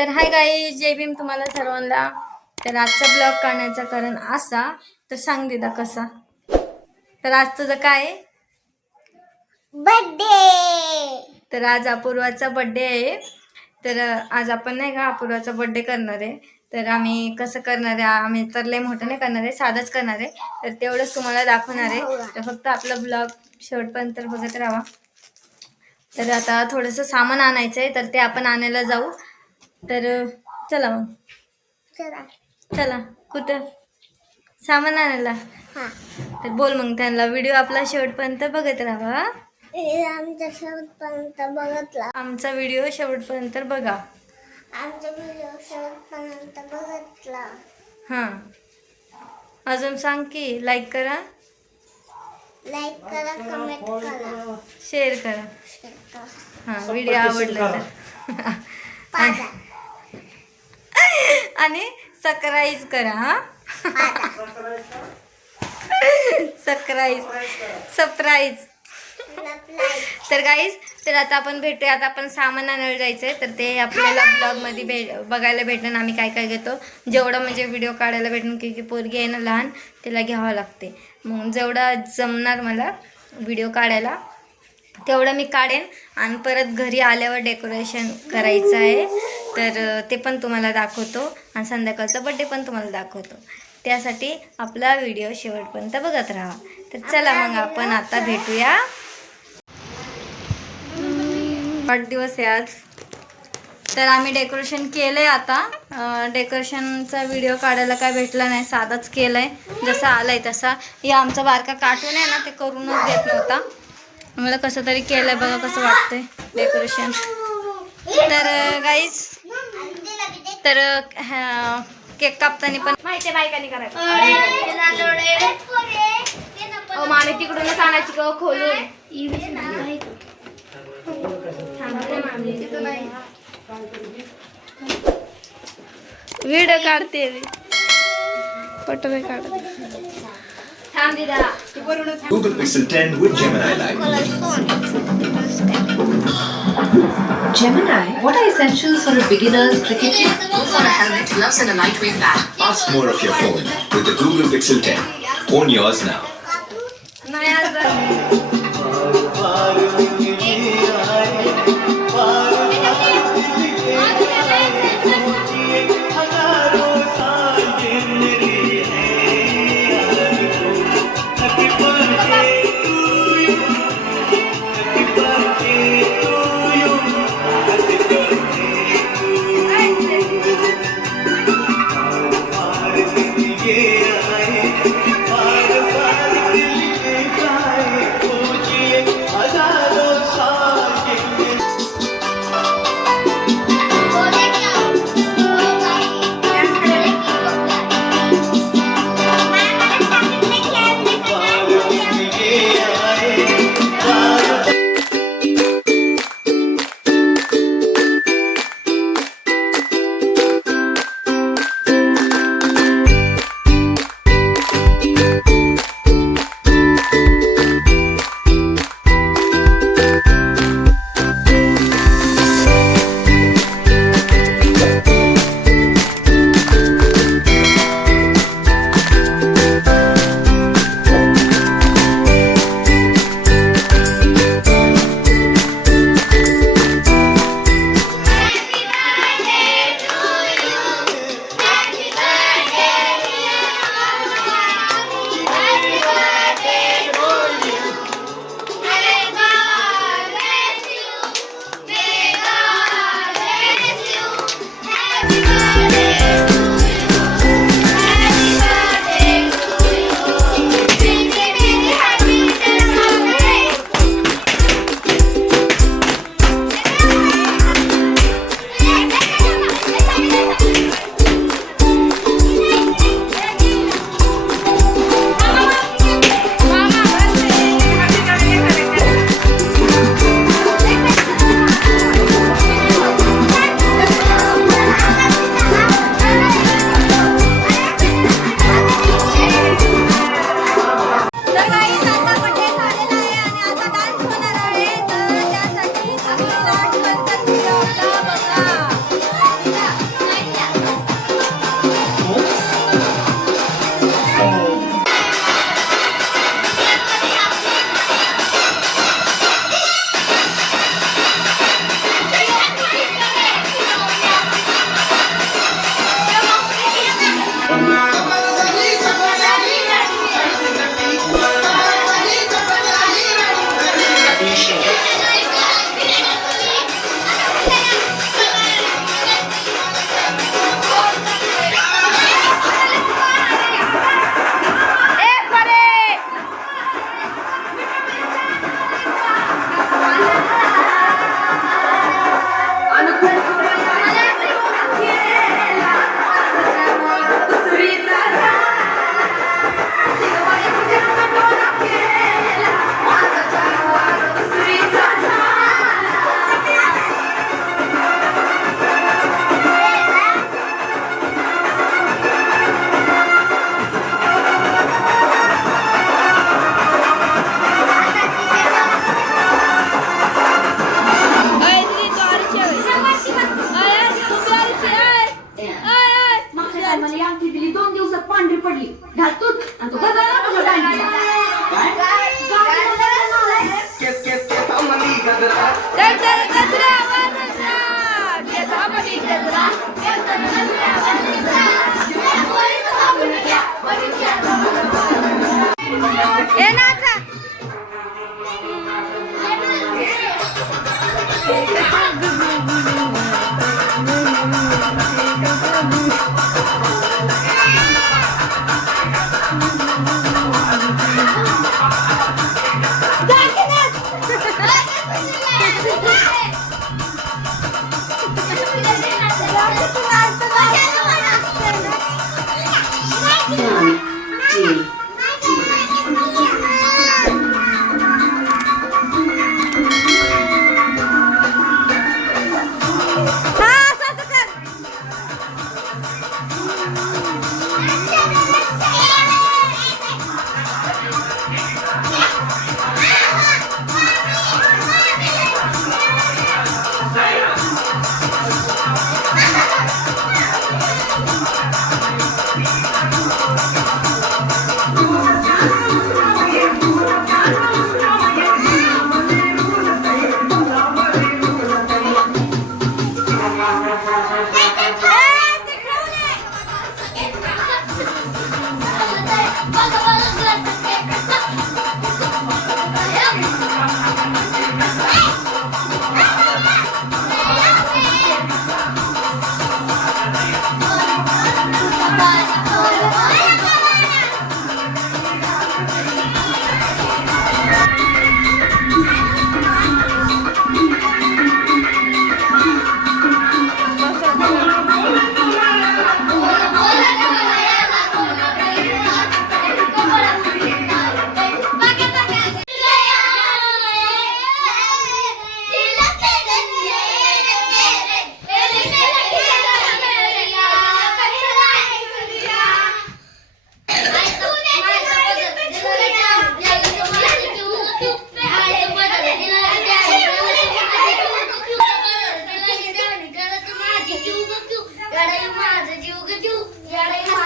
तर hi guys, जय भीम तुम्हाला सर्वांना. तर आजचा ब्लॉग करण्याचं कारण असा, तर सांग दिदा कसा. तर आज तुझं काय आहे? बर्थडे. तर आज अपूर्वाचा बर्थडे आहे. तर आज आपण नाही का अपूर्वाचा बर्थडे करणार आहे. तर आम्ही कसं करणार आहे, आम्ही तर लय मोठं नाही करणार आहे, साधंच करणार आहे. तर तेवढंच तुम्हाला दाखवणार आहे. तर फक्त आपला ब्लॉग शेवटपर्यंत बघत राहा. तर आता थोडंसं सामान आणायचं आहे, तर ते आपण आणायला जाऊ. तर चला मग. चला कुठं सामान आणायला. तर बोल मग त्यांना, व्हिडिओ आपला शेवटपर्यंत बघत राहा. आमच्या शेवटपर्यंत बघितला. आमचा व्हिडिओ शेवटपर्यंत बघा. आमचा व्हिडिओ शेवटपर्यंत बघितला. हां, अजून सांग की लाईक करा, लाईक करा, कमेंट करा, शेअर करा. शेअर करा. हां, व्हिडिओ आवडला तर पाजा. आणि सबस्क्राईब करा. हां, सरप्राईज. तर गाईज, तर आता आपण भेटूया. आता आपण सामान आणायला जायचं आहे. तर ते आपल्याला ब्लॉगमध्ये बघायला भेटणार आम्ही काय काय घेतो. जेवढं म्हणजे व्हिडिओ काढायला भेटणार, की पोरगी आहे ना लहान, तिला घ्यावं लागते. मग जेवढं जमणार मला व्हिडिओ काढायला तेवढं मी काढेन. आणि परत घरी आल्यावर डेकोरेशन करायचं आहे, तर ते पण तुम्हाला दाखवतो. आणि संध्याकाळचा बड्डे पण तुम्हाला दाखवतो. त्यासाठी आपला व्हिडिओ शेवटपर्यंत बघत राहा. तर चला मग आपण आता भेटूया. वाढदिवस आहे आज. तर आम्ही डेकोरेशन केलं आहे. आता डेकोरेशनचा व्हिडिओ काढायला काय भेटला नाही, साधाच केलं आहे. जसा आला आहे तसा. या आमचा बारका कार्टून आहे ना, ते करूनच देत नव्हता. मला कसं तरी केलं आहे, बघा कसं वाटतंय डेकोरेशन. तर गाईज, तर केक कापताना पण माहिती बायकांनी करायचं. मामी तिकडूनच आणायची का खोलून. व्हिडिओ काढते, फोटो नाही काढत. थांब दिदा. Google Pixel 10 with Gemini Live. Gemini, what are essentials for a beginner's cricket kit? Look for a helmet, gloves and a lightweight bat. Ask more of your phone with the Google Pixel 10. Own yours now. नाही आज माझं जीव